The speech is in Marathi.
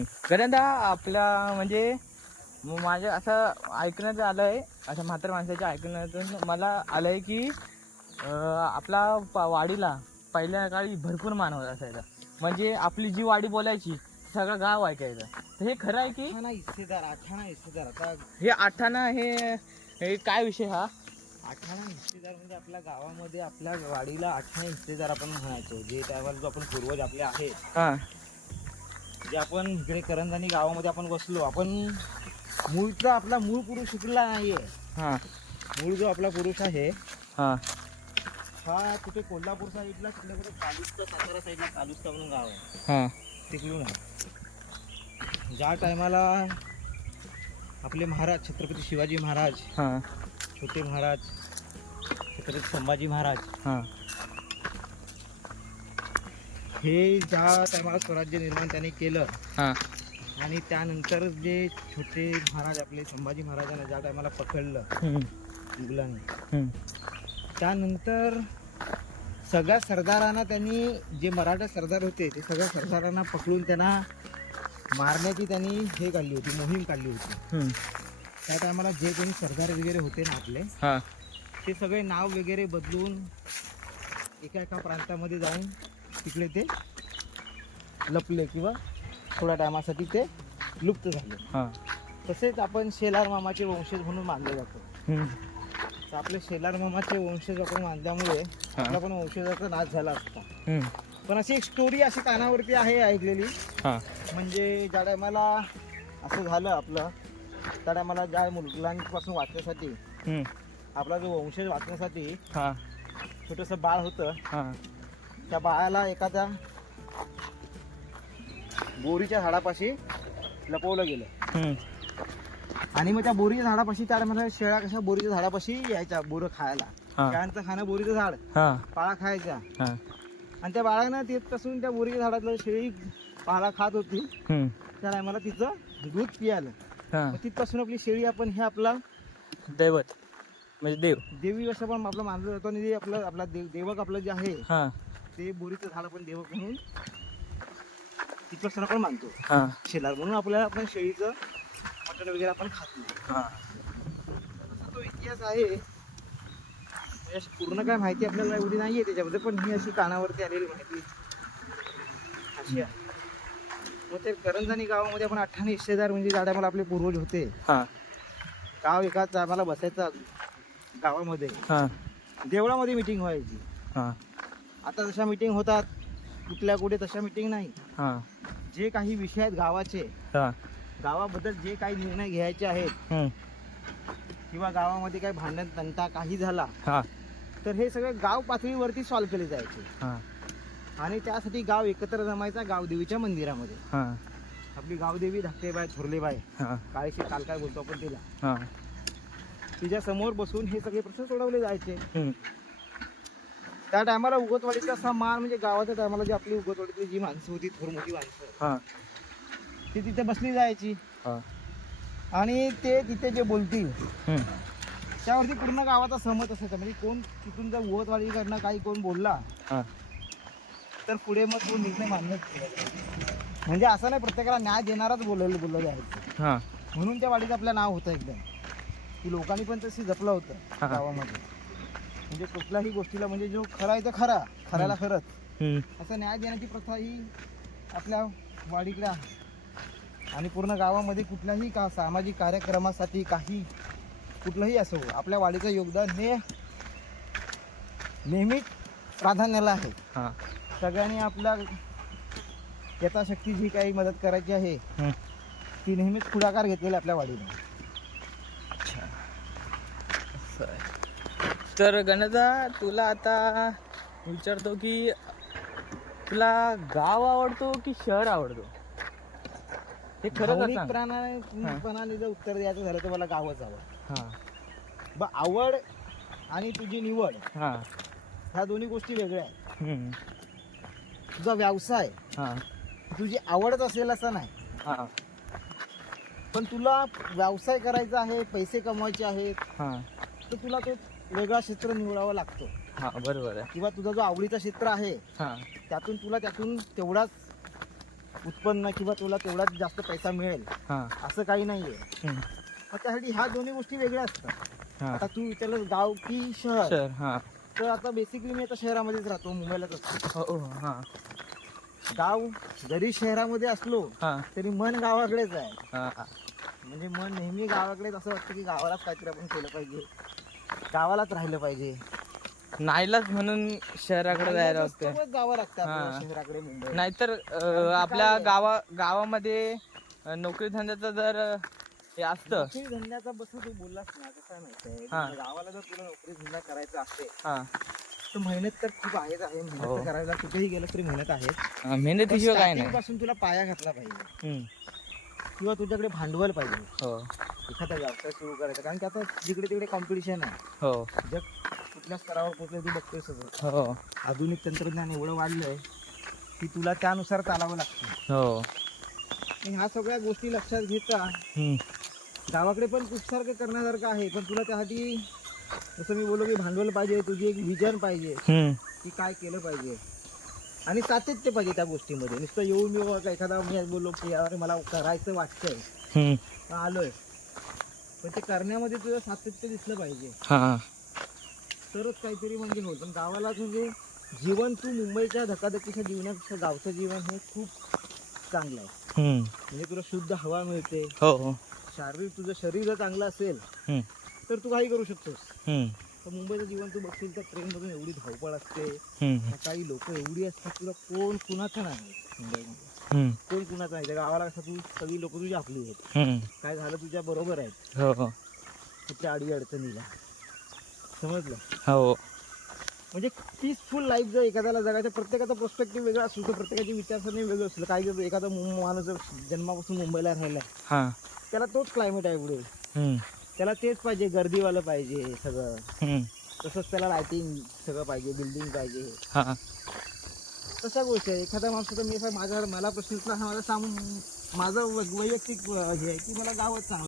कारण आपला म्हणजे माझ्या असं ऐकण्यात आलं आहे, अशा म्हातार माणसाच्या ऐकण्यातून मला आलं आहे की आपला वाडीला पहिल्या काळी भरपूर मान होत असायचा. म्हणजे आपली जी वाडी बोलायची सगळं गाव ऐकायचं. तर हे खरं आहे की आठाणा हिस्सेदार आता हे आठाणा हे काय विषय हा? आठाणा हिस्सेदार म्हणजे आपल्या गावामध्ये आपल्या वाडीला आठाणा हिस्सेदार आपण म्हणायचो. जे त्यावेळेला जो आपण पूर्वज आपले आहेत, हां जे आपण इकडे करंजानी गावामध्ये आपण बसलो, आपण मूळचा आपला मूळ पुरुष शिकला नाहीये. हां मूळ जो आपला पुरुष आहे हां हा कुठे कोल्हापूर साईडला, तिकडे कुठे कालुस्ता, सातारा साईडला कालुस्ता म्हणून गाव आहे, हां तिकडून आहे. ज्या टायमाला आपले महाराज छत्रपती शिवाजी महाराज, हां छोटे महाराज छत्रपती संभाजी महाराज हां हे ज्या टायमाला स्वराज्य निर्माण त्यांनी केलं, हां आणि त्यानंतर जे छोटे महाराज आपले संभाजी महाराजांना ज्या टायमाला पकडलं मुघलांनी, त्यानंतर सगळ्या सरदारांना त्यांनी, जे मराठा सरदार होते ते सगळ्या सरदारांना पकडून त्यांना मारण्याची त्यांनी हे काढली होती, मोहीम काढली होती. त्या टायमाला जे कोणी सरदार वगैरे होते ना आपले, हां ते सगळे नाव वगैरे बदलून एका एका प्रांतामध्ये जाऊन तिकडे ते लपले किंवा थोड्या टायमासाठी ते लुप्त झाले. हां तसेच आपण शेलार मामाचे वंशज म्हणून मानले जातो. तर आपले शेलार मामाचे वंशज आपण मानल्यामुळे आपला पण वंशजाचा नाश झाला असता. पण अशी एक स्टोरी अशी कानावरती आहे ऐकलेली, हां म्हणजे ज्या टायमाला असं झालं आपलं, त्या टायमाला ज्या मुघलांपासून वाचण्यासाठी, आपला जो वंशज वाचण्यासाठी हां छोटंसं बाळ होतं, हां त्या बाळाला एखाद्या बोरीच्या झाडापाशी लपवलं गेलं. आणि मग त्या बोरीच्या झाडापाशी, त्या टायमाला शेळ्या कशा बोरीच्या झाडापाशी यायच्या बोरं खायला, शेळ्यांचं खाणं बोरीचं झाड, पाळा खायच्या. आणि त्या बाळानं तिथपासून त्या बोरीच्या झाडातलं शेळी पाला खात होती, त्या टायमाला तिचं दूध पियालं. मग तिथपासून आपली शेळी आपण हे आपला दैवत म्हणजे देव, देवी असं पण आपलं मानलं जातो. आणि जे आपला देवक आपलं जे आहे ते बोरीचं झाड आपण देवक म्हणून तिथपासून आपण मानतो शेलार म्हणून. आपल्याला आपण शेळीचं मटण वगैरे आपण खात नाही. असा तो इतिहास आहे. म्हणजे अशी पूर्ण काय माहिती आपल्याला एवढी नाहीये त्याच्यामध्ये, पण ही अशी कानावरती आलेली माहिती अशी आहे. मग ते करंजानी गावामध्ये आपण आठाणे हिस्सेदार, म्हणजे ज्या टायमाला आपले पूर्वज होते, गाव एका टायमाला बसायचा गावामध्ये, देवळामध्ये मिटिंग व्हायची. आता तशा मिटिंग होतात कुठल्या कुठे, तशा मिटिंग नाही. जे काही विषय आहेत गावाचे, गावाबद्दल जे काही निर्णय घ्यायचे आहेत, किंवा गावामध्ये काही भांडण तंटा काही झाला, तर हे सगळं गाव पातळीवरती सॉल्व्ह केले जायचे. आणि त्यासाठी गाव एकत्र जमायचा गावदेवीच्या मंदिरामध्ये. आपली गावदेवी धाकटेबाई, थोरलेबाई, काळीशी काल काय बोलतो आपण तिला, तिच्या समोर बसून हे सगळे प्रश्न सोडवले जायचे. त्या टायमाला उगतवाडीचा असा मान, म्हणजे गावाच्या टायमाला जी आपली उगतवाडीतली जी माणसं होती, थोर मोठी माणसं, ती तिथे बसली जायची. आणि ते तिथे जे बोलतील त्यावरती पूर्ण गावाचा सहमत असायचा. म्हणजे कोण तिथून जर उगतवाडीकडनं काही कोण बोलला तर पुढे मग तो निर्णय मान्यच केला जायचा. म्हणजे असं नाही प्रत्येकाला न्याय देणारच बोललं जायचं. म्हणून त्या वाडीचं आपलं नाव होतं एकदम, की लोकांनी पण तशी जपलं होतं गावामध्ये. म्हणजे कुठल्याही गोष्टीला, म्हणजे जो खरा आहे तो खरा, खऱ्याला खरंच, असं न्याय देण्याची प्रथा ही आपल्या वाडीकडे आहे. आणि पूर्ण गावामध्ये कुठल्याही सामाजिक कार्यक्रमासाठी काही कुठलंही असो, आपल्या वाडीचं योगदान हे नेहमीच प्राधान्याला आहे. सगळ्यांनी आपल्या यथाशक्ती जी काही मदत करायची आहे ती नेहमीच पुढाकार घेतलेला आपल्या वाडीने. तर गणेशा, तुला आता विचारतो की तुला गाव आवडतो की शहर आवडतो? हे खरं प्राणाने जर उत्तर द्यायचं झालं तर मला गावच आवड. आवड आणि तुझी निवड ह्या दोन्ही गोष्टी वेगळ्या आहेत. तुझा व्यवसाय तुझी आवडच असेल असं नाही, पण तुला व्यवसाय करायचा आहे, पैसे कमवायचे आहेत, तर तुला तो वेगळा क्षेत्र निवडावा लागतो. बरोबर आहे. किंवा तुझा जो आवडीचा क्षेत्र आहे त्यातून तुला तेवढाच उत्पन्न किंवा तुला तेवढाच जास्त पैसा मिळेल हां असं काही नाहीये. हम्म. मग त्यासाठी ह्या दोन्ही गोष्टी वेगळ्या असतात. हां आता तू विचारलं गाव की शहर, सर हां तर आता बेसिकली मी आता शहरामध्येच राहतो, मुंबईलाच असतो. हो हो हां गाव जरी शहरामध्ये असलो हां तरी मन गावाकडेच आहे. हां म्हणजे मन नेहमी गावाकडेच, असं वाटतं की गावालाच काहीतरी आपण केलं पाहिजे, गावालाच राहिलं पाहिजे. नाईलाज म्हणून शहराकडे जायला लागतं. सोबत जावं लागतं आपल्याला हां. शहराकडे, मुंबई. नाहीतर आपल्या काय आहे? गावामध्ये नोकरी धंद्याचं जर हे असतं नोकरी धंद्याचा बसून तू बोललास ना, कसं आहे माहितीये, हां. गावाला जर तुला नोकरी धंदा करायचा असेल हां तर मेहनत तर खूप आहेच आहे. मेहनत हो. तर करायला कुठेही गेलं तरी मेहनत आहे. मेहनतीशिवाय काय नाही. पासून तुला पाया घातला पाहिजे हम्म. किंवा तुझ्याकडे भांडवल पाहिजे हो एखादा व्यवसाय सुरू करायचा. कारण की आता जिकडे तिकडे कॉम्पिटिशन आहे. हो जग कुठल्या स्तरावर पोहोचलं तू बघतोय सगळं. हो आधुनिक तंत्रज्ञान एवढं वाढलंय की तुला त्यानुसार चालावं लागतं. हो आणि ह्या सगळ्या गोष्टी लक्षात घेता हम्म. गावाकडे पण खूप सारखं करण्यासारखं आहे. पण तुला त्यासाठी जसं मी बोललो की भांडवल पाहिजे, तुझी एक विजन पाहिजे हम्म. की काय केलं पाहिजे, आणि सातत्य पाहिजे त्या गोष्टीमध्ये. नुसतं येऊन येऊ का एखादा मी आज बोललो की यार मला करायचं वाटतंय, हम्म. मग आलोय, पण ते करण्यामध्ये तुझं सातत्य दिसलं पाहिजे, हां तरच काहीतरी म्हणजे होतं. पण गावाला म्हणजे जीवन तू मुंबईच्या धकाधकीच्या जीवनापेक्षा गावचं जीवन हे खूप चांगलं आहे. हम्म. म्हणजे तुला शुद्ध हवा मिळते, हो हो शारीरिक तुझं शरीर जर चांगलं असेल हम्म. तर तू काही करू शकतोस. हम्म. तर मुंबईचं जीवन तू बघशील तर ट्रेनमधून एवढी धावपळ असते, हम्म. सकाळी लोक एवढी असतात, तुला कोण कुणाचं नाही मुंबईमध्ये, हम्म. कोण कुणाचं नाही. त्या गावाला कसं तू सगळी लोक तुझी आपली आहेत, हम्म. काय झालं तुझ्या बरोबर आहेत हो हो कुठल्या अडी अडचणीला, समजलं. हो म्हणजे पीसफुल लाईफ जर एखाद्याला जगायचं, प्रत्येकाचा पर्स्पेक्टिव्ह वेगळा असतो, तर प्रत्येकाची विचारसरणी वेगळी असतो. काही जर एखादा माणूस जर जन्मापासून मुंबईला राहिला, हां त्याला तोच क्लायमेट आहे पुढे, हम्म. त्याला तेच पाहिजे, गर्दीवालं पाहिजे सगळं, हम्म. तसंच त्याला लायटिंग सगळं पाहिजे, बिल्डिंग पाहिजे, हां तशा गोष्टी आहे. एखादा माणूस तर मी मला प्रश्न विचारला, हा माझा वैयक्तिक हे आहे की मला गावच चांगलं